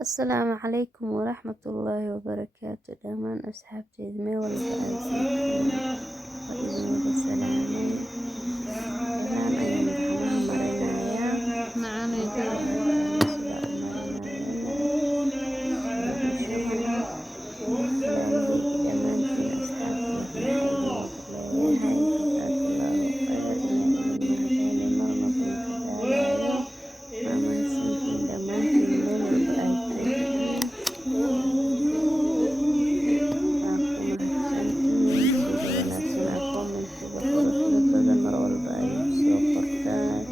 السلام عليكم ورحمة الله وبركاته دمان أصحابتي مي والبا آسيتين وإذن بسلامي سلام أيام جمعها مرينايا معانا مركا يدوب وأركان سلا مرينايا كبقشوعا ولا لهيك دمانتين أصحابتي محايدين وحليا هاي جزاك الله خير إنا إذن مهداني مرنا بنك دالايو ماما هسنتين دمانتين ميل والبا آي joogtiin waa ku mahadsantihiin sida wanaagsan aa commentiga quruxda badan mar walba ay igu soo qortaan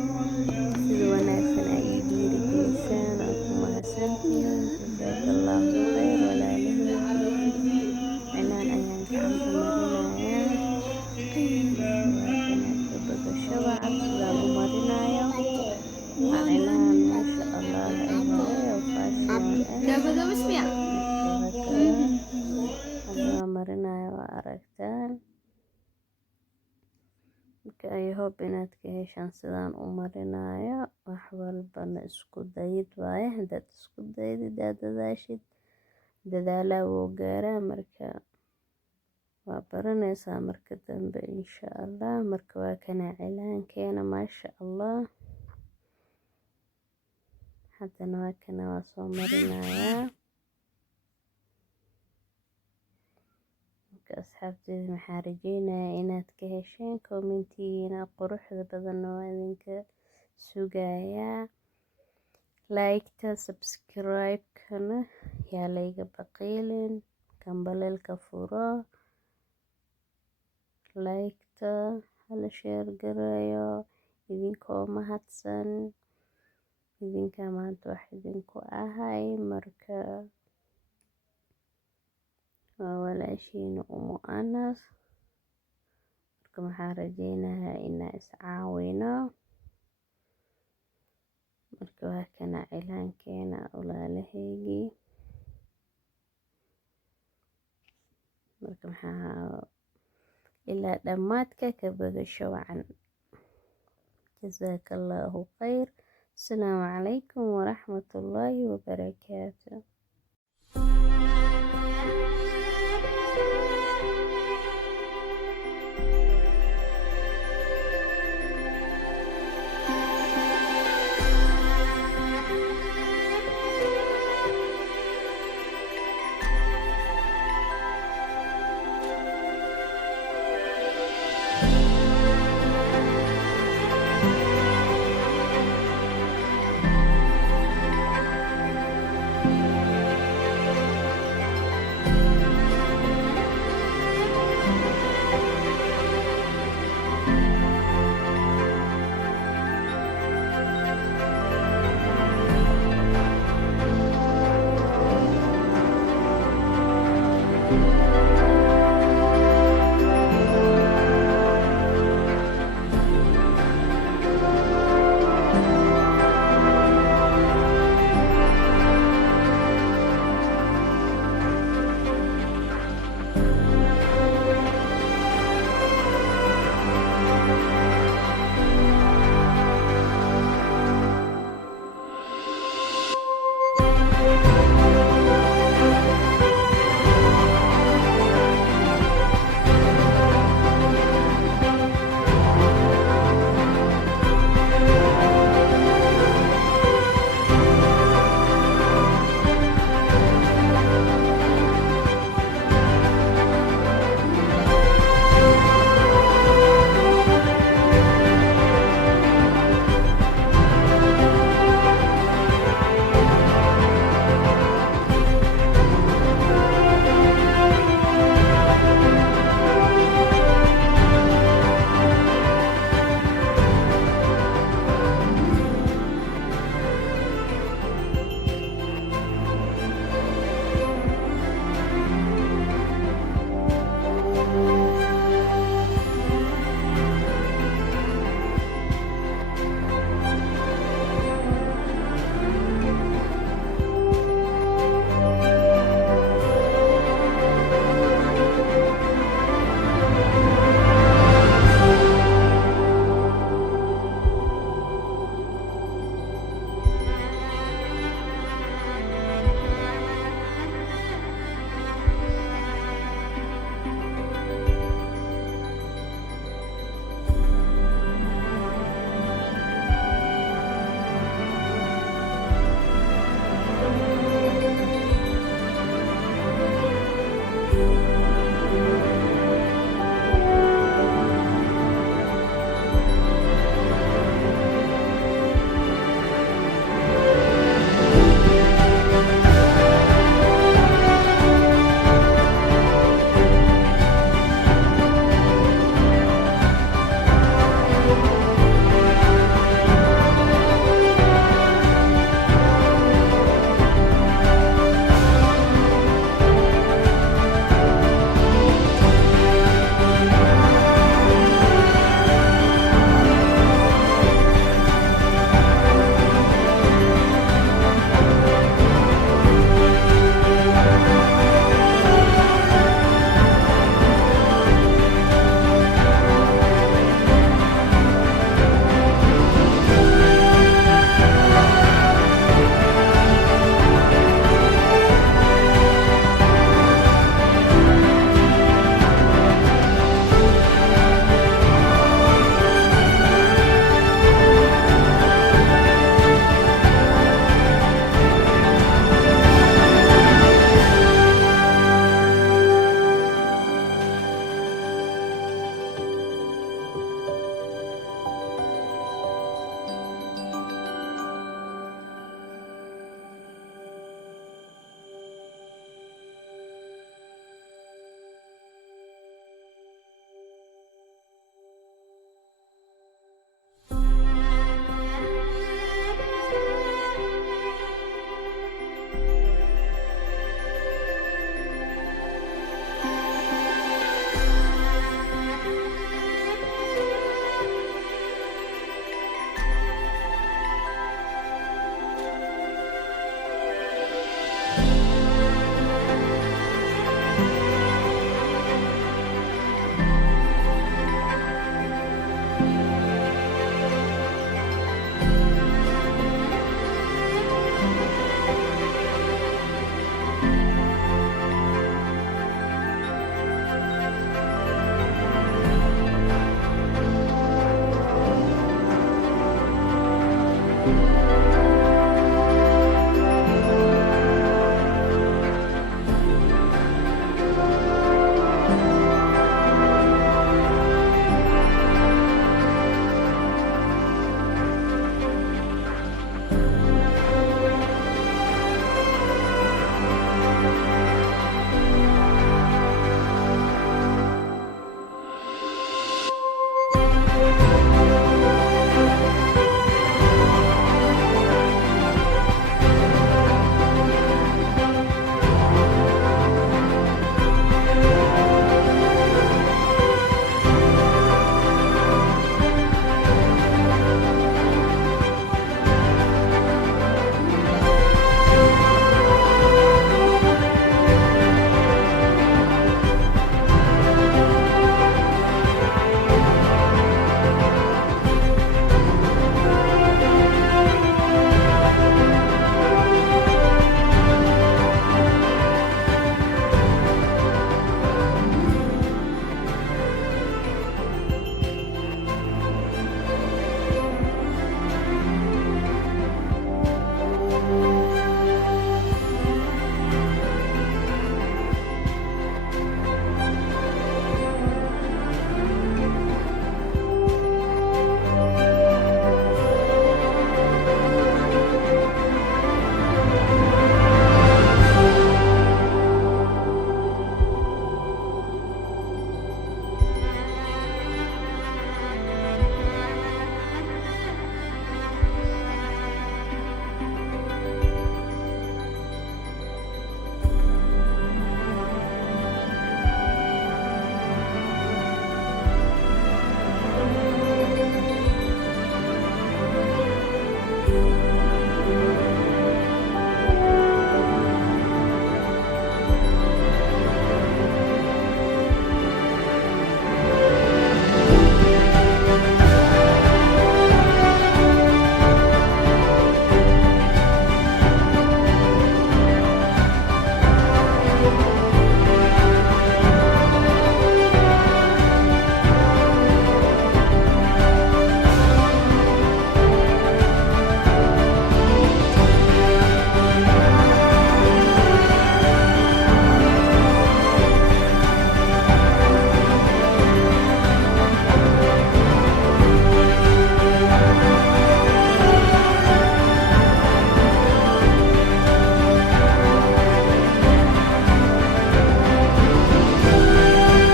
sida wanaagsan ay ii dhiirigelisaan aa ku mahadsantihiin jazaaka allahu khayr walaalahaygii cinaan ayaan gacanta marinayaa marka waa kana gabadasho wacan sidaan u marinayo waa cinaan maasha allah ah waaye oo fashion ah marka waa kada hadda waa marinayo waa aragtaan marka I hope inaad ka heshaan sidaan u marinayo wax walbana isku dayid waaye haddaad isku daydid aad dadaashid dadaalaa wuu gaaraa marka waa baranaysaa marka dambe insha allah marka waa kana cilaankeena maasha allah haddana waa kana waa soo marinayaa asxaabteeda maxaa rajeynayaa inaad ka hesheen commentigiina quruxda badan oo idinka sugayaa like-ta subscribe-kana yaa layga baqiilin kambaleelka furo like-ta hala share gareeyo idinkoo mahadsan idinka maanta wax idinku ahay marka waa walaashiina umu anas marka maxaa rajeynayaa inaa iscaawino marka waa kana cilaankeena walaalahaygii marka maxaa ilaa dhammaadka ka bogasho wacan jazaaka allahu khayr asalaamu calaykum waraxmatullaahi wabarakaatu